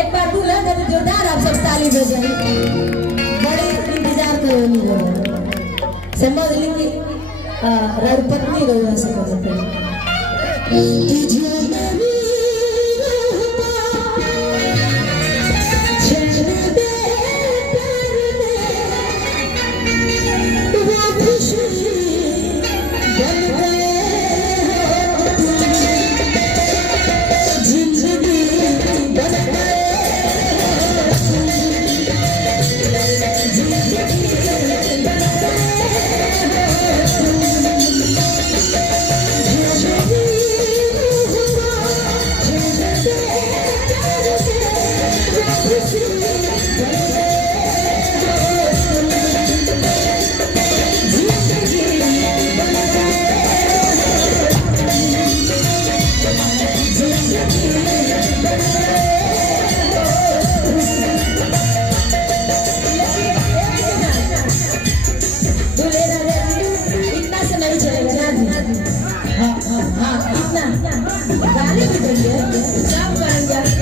एक बार तू लगा तो जोरदार आप सब ताली बजाइए। बड़े इंतजार करो नहीं लोग समझ लेंगे पत्नी रहो सकते गाली भी देंगे सब करेंगे